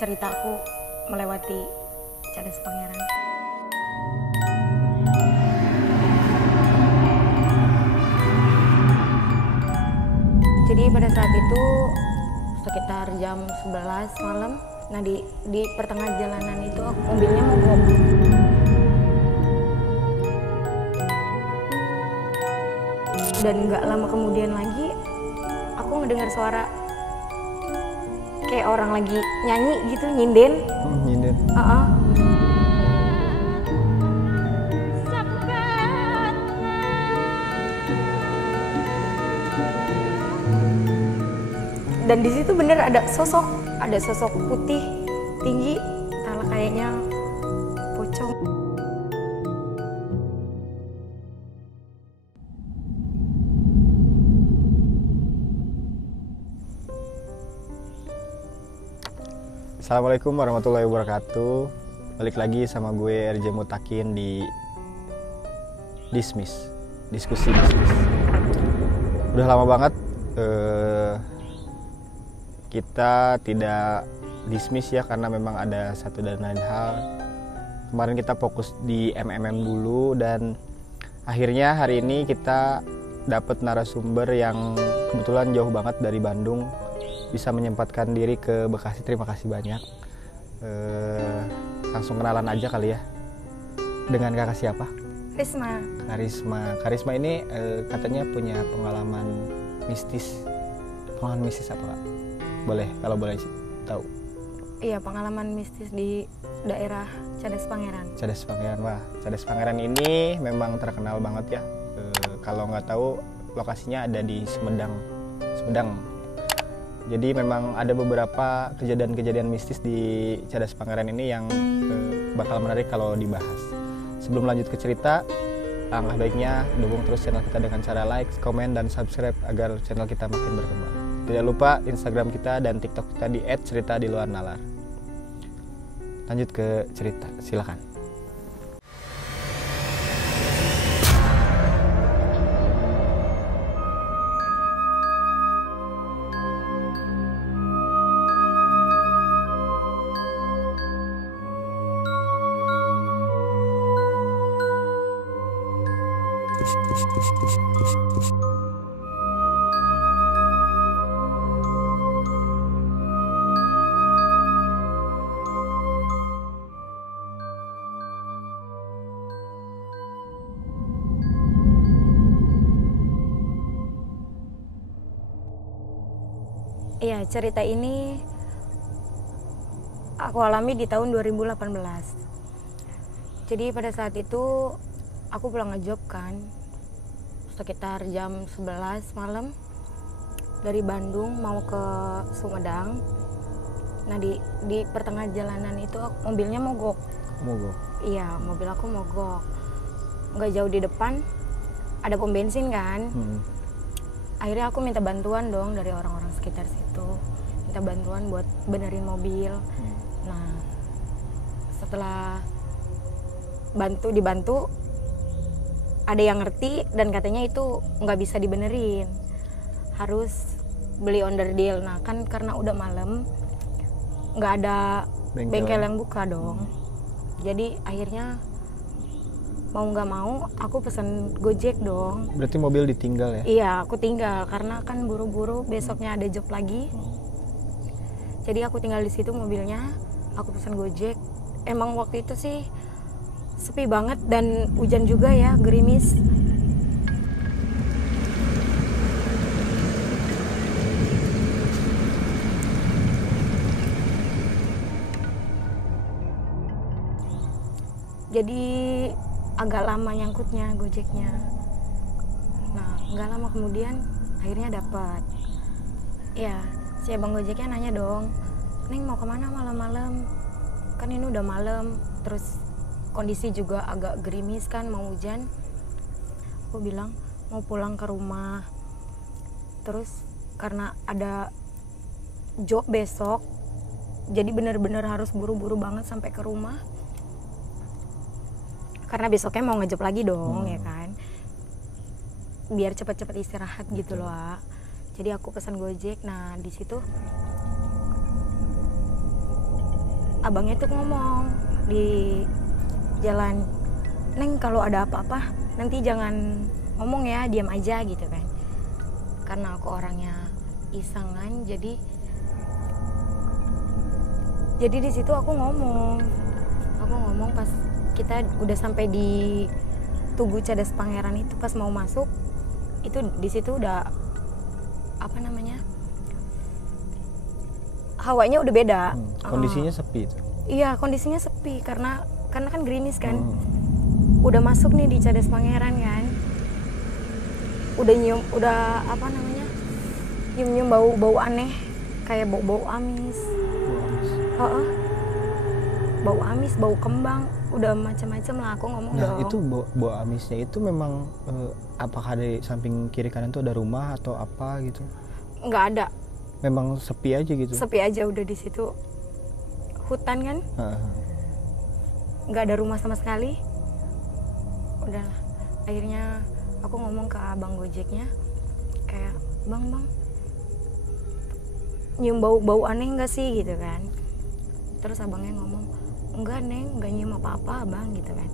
ceritaku melewati Cadas Pangeran. Jadi pada saat itu sekitar jam 11 malam, nah di pertengahan jalanan itu mobilnya mogok. Dan nggak lama kemudian lagi aku ngedengar suara kayak orang lagi nyanyi gitu, nyinden. Nyinden. Dan di situ bener ada sosok putih tinggi, entahlah kayaknya pocong. Assalamualaikum warahmatullahi wabarakatuh. Balik lagi sama gue RJ Mutakin di diskusi. Udah lama banget kita tidak dismiss ya, karena memang ada satu dan lain hal. Kemarin kita fokus di MMM dulu, dan akhirnya hari ini kita dapat narasumber yang kebetulan jauh banget dari Bandung, bisa menyempatkan diri ke Bekasi. Terima kasih banyak. Langsung kenalan aja kali ya. Dengan kakak siapa? Karisma ini katanya punya pengalaman mistis. Pengalaman mistis apa, Kak? Kalau boleh tahu. Iya, pengalaman mistis di daerah Cadas Pangeran. Wah, Cadas Pangeran ini memang terkenal banget ya. Kalau nggak tahu, lokasinya ada di Sumedang. Jadi memang ada beberapa kejadian-kejadian mistis di Cadas Pangeran ini yang bakal menarik kalau dibahas. Sebelum lanjut ke cerita, alangkah baiknya dukung terus channel kita dengan cara like, komen, dan subscribe agar channel kita makin berkembang. Tidak lupa Instagram kita dan TikTok kita di @cerita_di_luar_nalar. Lanjut ke cerita, silakan. Iya, cerita ini aku alami di tahun 2018. Jadi pada saat itu aku pulang ngejob kan, sekitar jam 11 malam dari Bandung mau ke Sumedang. Nah di pertengahan jalanan itu mobilnya mogok. Iya, mobil aku mogok. Nggak jauh di depan ada pom bensin kan. Akhirnya aku minta bantuan dong dari orang-orang sekitar situ, minta bantuan buat benerin mobil. Nah setelah dibantu ada yang ngerti dan katanya itu nggak bisa dibenerin, harus beli onderdil. Nah kan karena udah malam nggak ada bengkel yang buka dong. Jadi akhirnya mau nggak mau aku pesan Gojek dong. Berarti mobil ditinggal ya? Iya, aku tinggal karena kan buru-buru besoknya ada job lagi. Jadi aku tinggal di situ mobilnya, aku pesan Gojek. Emang waktu itu sih sepi banget dan hujan juga ya, gerimis. Jadi agak lama nyangkutnya Gojeknya. Nah nggak lama kemudian akhirnya dapat. Ya si abang Gojeknya nanya dong, "Neng mau kemana malam-malam? Kan ini udah malam, terus kondisi juga agak gerimis kan, mau hujan." Aku bilang mau pulang ke rumah. Terus karena ada job besok, jadi bener-bener harus buru-buru banget sampai ke rumah. Karena besoknya mau ngejob lagi dong, ya kan, biar cepet-cepet istirahat. Betul. Gitu loh. Jadi aku pesan Gojek. Nah di situ abangnya tuh ngomong di jalan, "Neng, kalau ada apa-apa nanti jangan ngomong ya, diam aja," gitu kan. Karena aku orangnya isengan, jadi di situ aku ngomong pas kita udah sampai di Tugu Cadas Pangeran itu, pas mau masuk itu di situ udah apa namanya, hawanya udah beda. Kondisinya sepi itu. Iya, kondisinya sepi karena kan gerimis kan. Udah masuk nih di Cadas Pangeran kan, udah apa namanya, nyium bau aneh, kayak bau amis. Bau amis, bau kembang, udah macam-macam lah. Aku ngomong nah, dong. itu bau amisnya itu memang apakah di samping kiri kanan tuh ada rumah atau apa gitu? Nggak ada, Memang sepi aja gitu? sepi aja udah di situ. Hutan kan, nggak ada rumah sama sekali. Udahlah, akhirnya aku ngomong ke abang Gojeknya kayak, bang nyium bau aneh nggak sih gitu kan. Terus abangnya ngomong, enggak Neng, nggak nyium apa-apa abang gitu kan.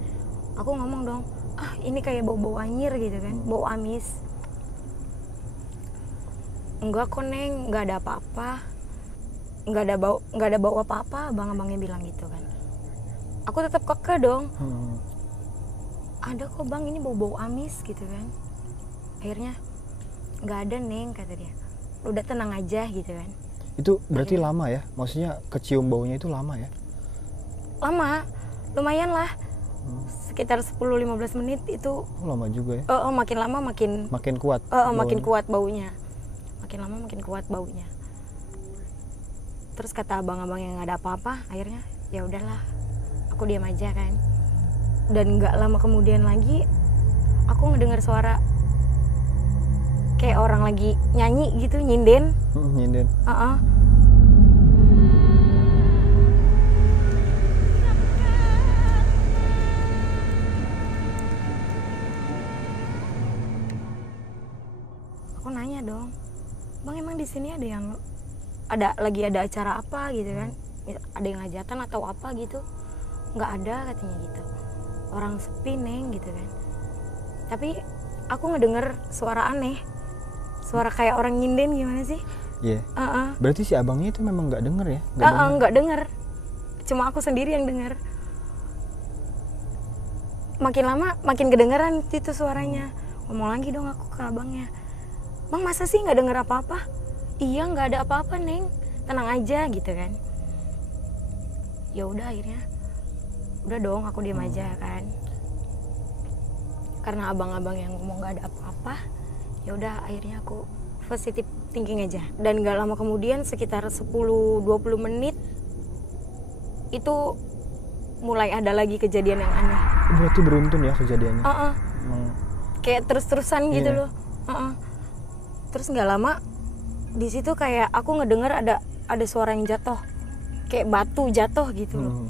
Aku ngomong dong, ini kayak bau anyir gitu kan, bau amis. Enggak kok Neng, nggak ada apa-apa, nggak ada bau apa-apa, abangnya bilang gitu kan. Aku tetap kekeh dong. Ada kok bang, ini bau amis gitu kan. Akhirnya nggak ada Neng, kata dia. Udah tenang aja gitu kan. Itu berarti lama ya? Maksudnya kecium baunya itu lama ya? Lama, lumayan lah. Sekitar 10-15 menit itu. Lama juga ya? Makin lama makin kuat. Makin kuat baunya. Makin lama makin kuat baunya. Terus kata abang-abang yang nggak ada apa-apa, akhirnya ya udahlah, aku diam aja kan. Dan nggak lama kemudian lagi, aku ngedengar suara kayak orang lagi nyanyi gitu, nyinden. Nyinden. Aku nanya dong, bang emang di sini lagi ada acara apa gitu kan? Ada yang hajatan atau apa gitu? Nggak ada katanya gitu. Orang sepi Neng gitu kan. Tapi aku ngedenger suara aneh. Suara kayak orang nyinden gimana sih? Iya. Berarti si abangnya itu memang nggak denger ya? Nggak denger. Cuma aku sendiri yang denger. Makin lama makin kedengeran itu suaranya. Ngomong lagi dong aku ke abangnya, bang masa sih nggak denger apa-apa? Iya nggak ada apa-apa Neng, tenang aja gitu kan. Ya udah akhirnya, udah dong aku diam aja kan. Karena abang-abang yang ngomong nggak ada apa-apa, ya udah akhirnya aku positive thinking aja. Dan nggak lama kemudian sekitar 10-20 menit itu mulai ada lagi kejadian yang aneh. Berarti beruntun ya kejadiannya. Kayak terus-terusan gitu loh. Terus nggak lama di situ kayak aku ngedenger ada suara yang jatuh, kayak batu jatuh gitu loh.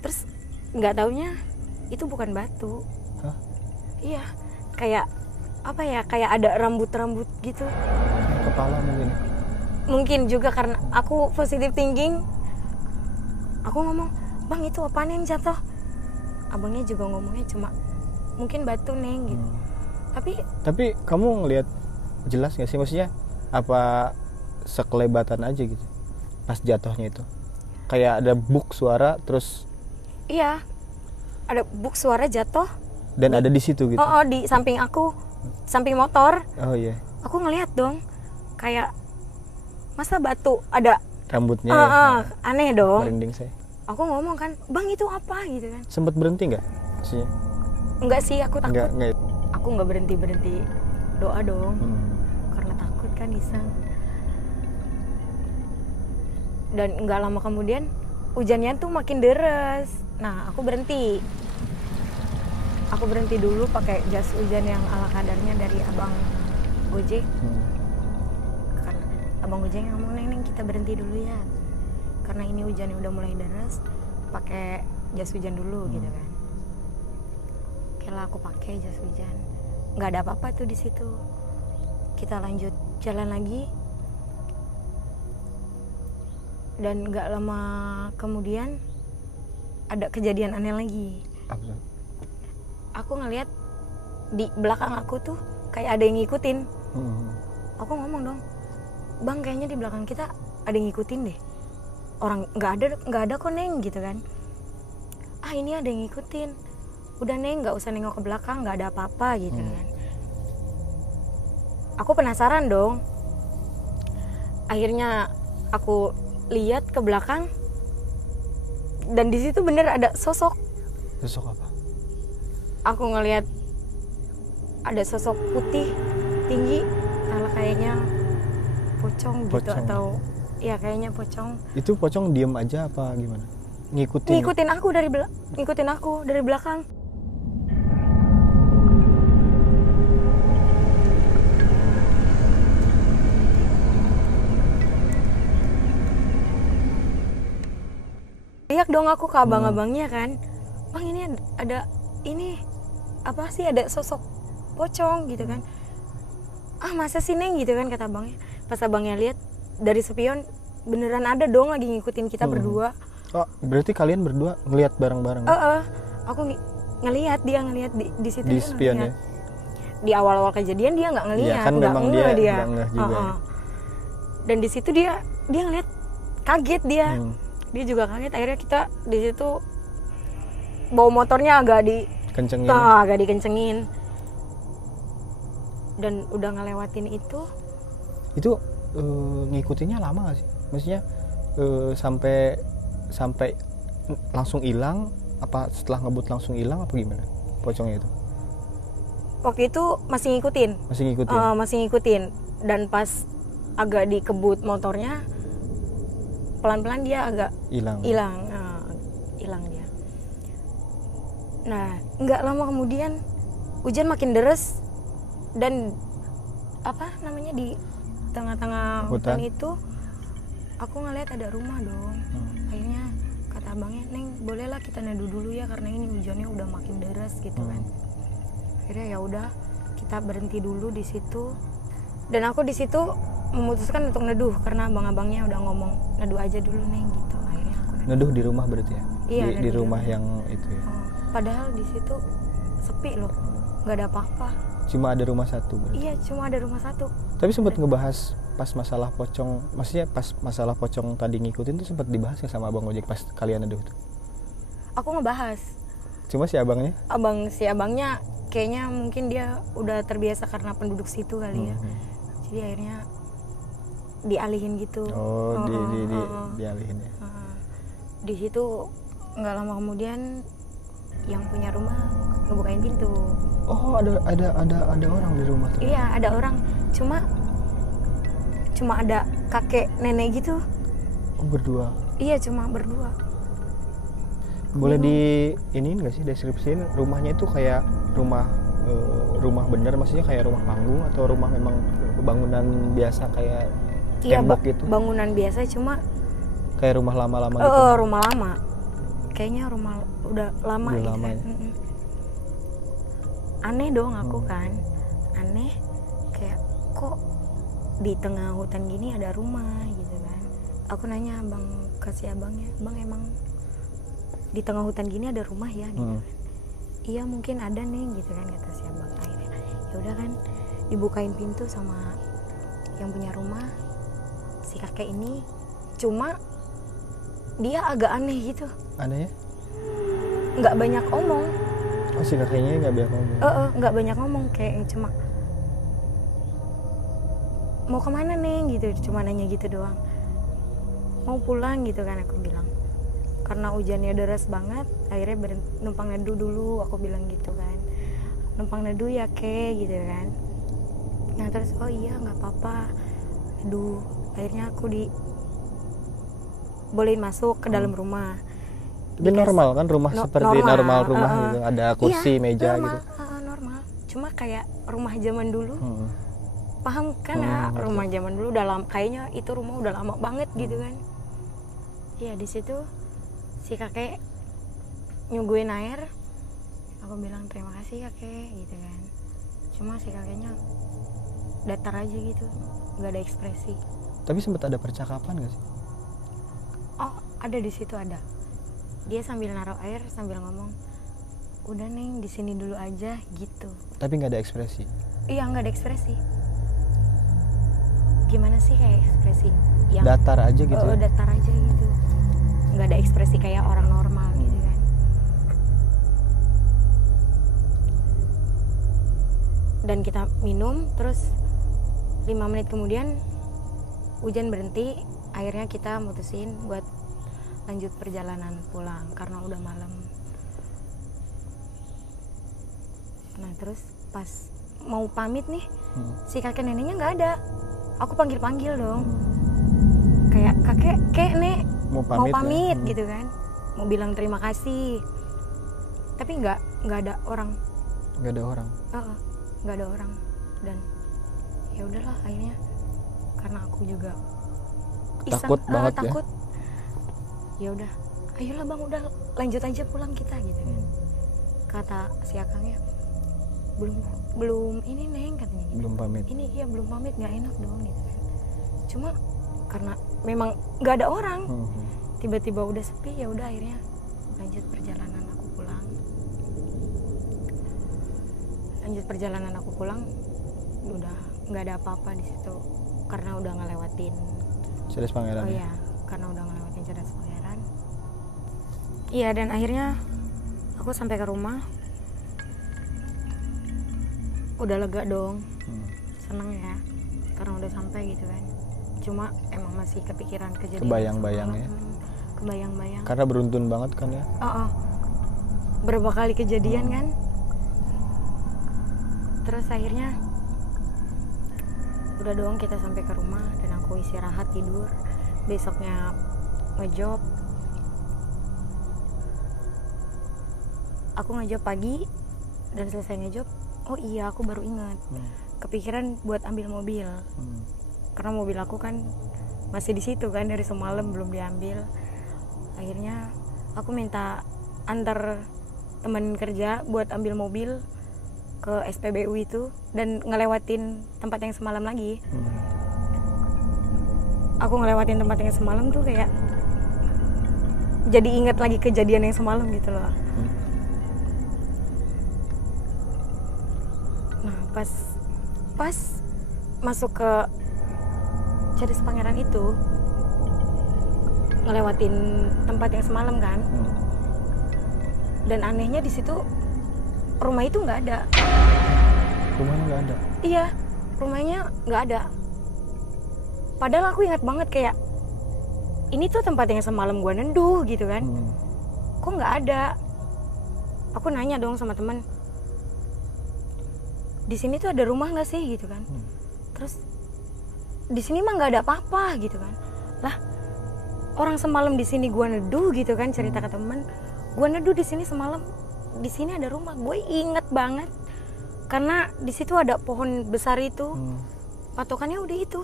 Terus nggak taunya itu bukan batu. Iya, kayak apa ya, kayak ada rambut gitu. Kepala mungkin juga karena aku positive thinking. Aku ngomong, bang itu apaan yang jatuh? Abangnya juga ngomongnya cuma mungkin batu Neng gitu. Tapi kamu ngelihat jelas nggak sih, maksudnya apa sekelebatan aja gitu pas jatuhnya itu? Kayak ada buk suara terus? Iya, ada buk suara jatuh. Dan ada di situ gitu? Di samping aku, samping motor. Oh iya. Aku ngelihat dong, kayak masa batu ada rambutnya. Aneh dong. Merinding saya. Aku ngomong kan, bang itu apa gitu kan? Sempet berhenti nggak? Maksudnya? Enggak sih, aku takut. Enggak. Aku nggak berhenti, doa dong. Karena takut kan iseng. Dan nggak lama kemudian hujannya tuh makin deras. Nah aku berhenti dulu pakai jas hujan yang ala kadarnya dari abang Gojek. Karena abang Gojek ngomong, Neng kita berhenti dulu ya, karena ini hujannya udah mulai deras, pakai jas hujan dulu gitu kan. Oke lah, aku pakai jas hujan. Nggak ada apa-apa tuh di situ. Kita lanjut jalan lagi. Dan nggak lama kemudian ada kejadian aneh lagi. Apa tuh? Aku ngeliat di belakang aku tuh kayak ada yang ngikutin. Aku ngomong dong, bang kayaknya di belakang kita ada yang ngikutin deh. Orang nggak ada kok Neng gitu kan. Ah ini ada yang ngikutin. Udah Neng nggak usah nengok ke belakang, nggak ada apa-apa gitu kan. Aku penasaran dong. Akhirnya aku lihat ke belakang dan di situ bener ada sosok. Sosok apa? Aku ngelihat ada sosok putih tinggi, ala kayaknya pocong gitu atau ya kayaknya pocong. Itu pocong diem aja apa gimana? Ngikutin aku dari belakang. Lihat dong aku ke abang-abangnya kan, bang ini ada ini apa sih, ada sosok pocong gitu kan. Ah masa sih Neng gitu kan kata abangnya. Pas abangnya lihat dari spion beneran ada dong lagi ngikutin kita berdua. Oh berarti kalian berdua ngelihat bareng-bareng? Aku ngelihat dia ngelihat di situ. Di spion ya? Di awal-awal kejadian dia nggak ngelihat. Iya kan memang dia nggak ngeh juga. Dan di situ dia ngelihat, kaget dia. Dia juga kaget. Akhirnya kita di situ bawa motornya agak dikencengin. Dan udah ngelewatin itu ngikutinnya lama gak sih? Maksudnya sampai langsung hilang, apa setelah ngebut langsung hilang apa gimana pocongnya itu? Waktu itu masih ngikutin. Dan pas agak dikebut motornya, pelan-pelan dia agak hilang dia. Nah nggak lama kemudian hujan makin deres dan di tengah-tengah hutan itu aku ngeliat ada rumah dong. Akhirnya kata abangnya, Neng bolehlah kita neduh dulu ya karena ini hujannya udah makin deras gitu kan. Akhirnya ya udah kita berhenti dulu di situ dan aku di situ memutuskan untuk neduh karena abang-abangnya udah ngomong neduh aja dulu Neng gitu. Akhirnya aku neduh di rumah berarti ya? Iya, di rumah yang itu ya. Padahal di situ sepi loh, nggak ada apa-apa. Cuma ada rumah satu berarti? Iya, cuma ada rumah satu. Tapi sempat ngebahas pas masalah pocong, maksudnya pas masalah pocong tadi ngikutin tuh sempat dibahas ya sama abang ojek pas kalian neduh tuh? Aku ngebahas. Cuma si abangnya? Si abangnya kayaknya mungkin dia udah terbiasa karena penduduk situ kali ya. Jadi akhirnya dialihin gitu. Dialihin ya. Di situ nggak lama kemudian yang punya rumah ngebukain pintu. Oh ada orang di rumah tuh? Iya ada orang, cuma ada kakek nenek gitu. Oh berdua? Iya cuma berdua. Boleh ini nggak sih deskripsiin rumahnya itu kayak rumah bener, maksudnya kayak rumah panggung atau rumah memang bangunan biasa kayak tembok gitu? Bangunan biasa cuma kayak rumah lama-lama gitu? Rumah lama. Kayaknya rumah udah lama gitu kan. Ya? Aneh dong aku kan. Aneh kayak kok di tengah hutan gini ada rumah gitu kan. Aku nanya kasih abangnya, Bang emang di tengah hutan gini ada rumah ya gitu kan. Iya mungkin ada nih gitu kan kata si abang. Akhirnya ya udah kan dibukain pintu sama yang punya rumah si kakek ini, cuma dia agak aneh gitu. Aneh ya? Nggak banyak omong. Oh si kakeknya nggak banyak ngomong? Nggak banyak ngomong, kayak cuma mau kemana nih gitu, cuma nanya gitu doang. Mau pulang gitu kan aku bilang. Karena hujannya deras banget, akhirnya numpang neduh dulu, aku bilang gitu kan. Numpang neduh ya ke gitu kan. Nah terus oh iya nggak apa-apa neduh. Akhirnya aku bolehin masuk ke dalam rumah. Tapi normal kan rumah seperti normal rumah gitu, ada kursi, iya, meja normal, gitu. Normal, cuma kayak rumah zaman dulu. Paham kan rumah zaman dulu udah lama, kayaknya itu rumah udah lama banget gitu kan. Iya di situ si kakek nyuguhin air. Aku bilang terima kasih kakek gitu kan. Cuma si kakeknya datar aja gitu, nggak ada ekspresi. Tapi sempat ada percakapan nggak sih? Ada di situ ada. Dia sambil naruh air sambil ngomong, udah Neng di sini dulu aja gitu. Tapi nggak ada ekspresi. Iya, nggak ada ekspresi. Gimana sih kayak ekspresi yang Datar aja gitu. datar aja gitu, nggak ada ekspresi kayak orang normal gitu kan. Dan kita minum, terus 5 menit kemudian hujan berhenti. Akhirnya kita mutusin buat lanjut perjalanan pulang karena udah malam. Nah terus pas mau pamit nih, si kakek neneknya nggak ada. Aku panggil dong, kayak kakek nek Mau mau pamit, pamit ya? gitu kan, mau bilang terima kasih, tapi nggak ada orang. Nggak ada orang. Nggak ada orang. Dan ya udahlah akhirnya, karena aku juga iseng, Takut banget ya? takut. Ya udah, ayolah bang, udah lanjut aja pulang kita gitu kan. Kata si akangnya, belum ini Neng katanya gitu. Belum pamit. Ini iya belum pamit, nggak enak dong gitu kan. Cuma karena memang nggak ada orang, tiba-tiba udah sepi, ya udah akhirnya lanjut perjalanan aku pulang. Udah nggak ada apa-apa di situ karena udah ngelewatin. Cadas Pangeran. Oh iya, karena udah ngelewatin Cadas Pangeran. Iya, dan akhirnya aku sampai ke rumah. Udah lega dong, seneng ya, karena udah sampai gitu kan. Cuma emang masih kepikiran kejadian. Kebayang-bayang ya. Kebayang-bayang. Karena beruntun banget kan ya. Berapa kali kejadian kan. Terus akhirnya udah dong kita sampai ke rumah dan aku istirahat tidur. Besoknya ngejob. Aku ngejob pagi dan selesai ngejob. Oh iya, aku baru ingat. Kepikiran buat ambil mobil. Karena mobil aku kan masih di situ kan, dari semalam belum diambil. Akhirnya aku minta antar teman kerja buat ambil mobil ke SPBU itu dan ngelewatin tempat yang semalam lagi. Aku ngelewatin tempat yang semalam tuh kayak jadi ingat lagi kejadian yang semalam gitu loh. Nah pas masuk ke Cadas Pangeran itu, ngelewatin tempat yang semalam kan, dan anehnya di situ rumah itu nggak ada. Rumahnya nggak ada. Iya, rumahnya nggak ada. Padahal aku ingat banget kayak ini tuh tempat yang semalam gua nenduh gitu kan. Kok nggak ada? Aku nanya dong sama teman, di sini tuh ada rumah nggak sih gitu kan. Terus di sini mah nggak ada apa-apa gitu kan. Lah, orang semalam di sini gua neduh gitu kan, cerita ke teman, gua neduh di sini semalam, di sini ada rumah. Gue inget banget karena di situ ada pohon besar itu, patokannya udah itu,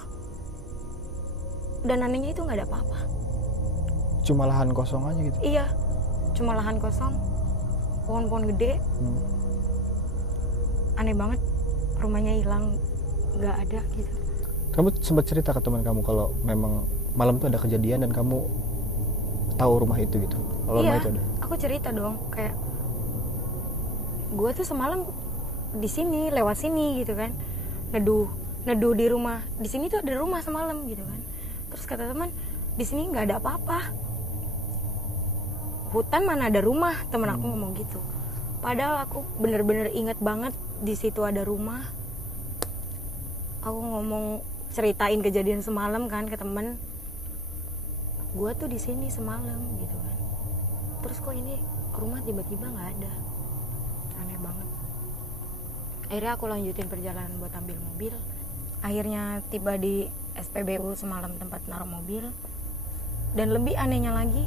dan anehnya itu nggak ada apa-apa. Cuma lahan kosong aja gitu. Iya, cuma lahan kosong, pohon-pohon gede. Aneh banget, rumahnya hilang, nggak ada gitu. Kamu sempat cerita ke teman kamu kalau memang malam tuh ada kejadian dan kamu tahu rumah itu gitu. Kalau rumah itu ada. Aku cerita dong, kayak gue tuh semalam di sini, lewat sini gitu kan, neduh di rumah. Di sini tuh ada rumah semalam gitu kan. Terus kata teman, di sini nggak ada apa-apa. Hutan mana ada rumah, temen aku ngomong gitu. Padahal aku bener-bener inget banget di situ ada rumah. Aku ngomong, ceritain kejadian semalam kan ke temen. Gue tuh di sini semalam gitu kan. Terus kok ini rumah tiba-tiba nggak ada. Aneh banget. Akhirnya aku lanjutin perjalanan buat ambil mobil. Akhirnya tiba di SPBU semalam tempat naruh mobil. Dan lebih anehnya lagi,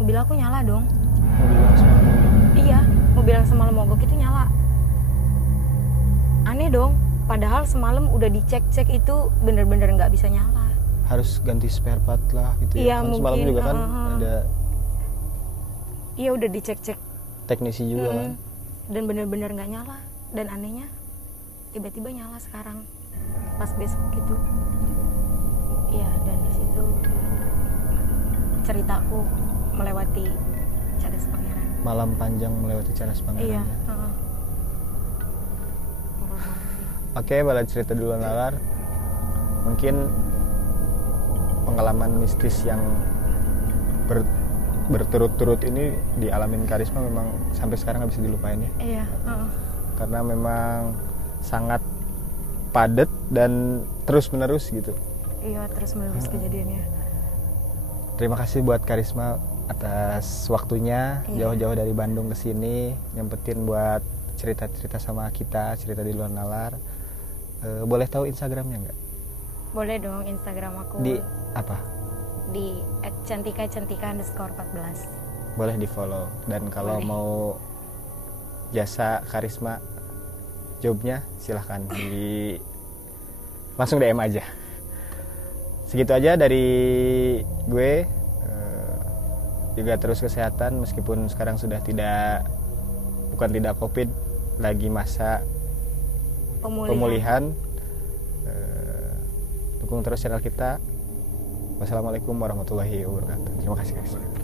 mobil aku nyala dong. Mobil yang semalam. Iya, mobil yang semalam mogok itu nyala. Aneh dong. Padahal semalam udah dicek-cek itu bener-bener nggak bisa nyala. Harus ganti spare part lah gitu Iya, ya. Kan mungkin, semalam juga kan ada Iya, udah dicek-cek. teknisi juga kan. Dan bener-bener nggak nyala. Dan anehnya tiba-tiba nyala sekarang pas besok gitu. Iya, dan di situ ceritaku melewati Cadas Pangeran. Malam panjang melewati Cadas Pangeran. Iya. Ya. Oke, balad cerita dulu nalar. Mungkin pengalaman mistis yang berturut-turut ini dialamin Karisma memang sampai sekarang nggak bisa dilupain ya. Iya. Karena memang sangat padat dan terus-menerus gitu. Iya, terus menerus kejadiannya. Terima kasih buat Karisma atas waktunya. Iya. Jauh-jauh dari Bandung ke sini nyempetin buat cerita-cerita sama kita, cerita di luar nalar. Boleh tahu Instagramnya nggak? Boleh dong, Instagram aku Di apa? di @cantika_cantika_14. Boleh di follow. Dan kalau Boleh. mau jasa Karisma jobnya silahkan langsung DM aja. Segitu aja dari gue. Juga terus kesehatan meskipun sekarang sudah bukan tidak COVID, lagi masa pemulihan. Dukung terus channel kita. Wassalamualaikum warahmatullahi wabarakatuh. Terima kasih guys.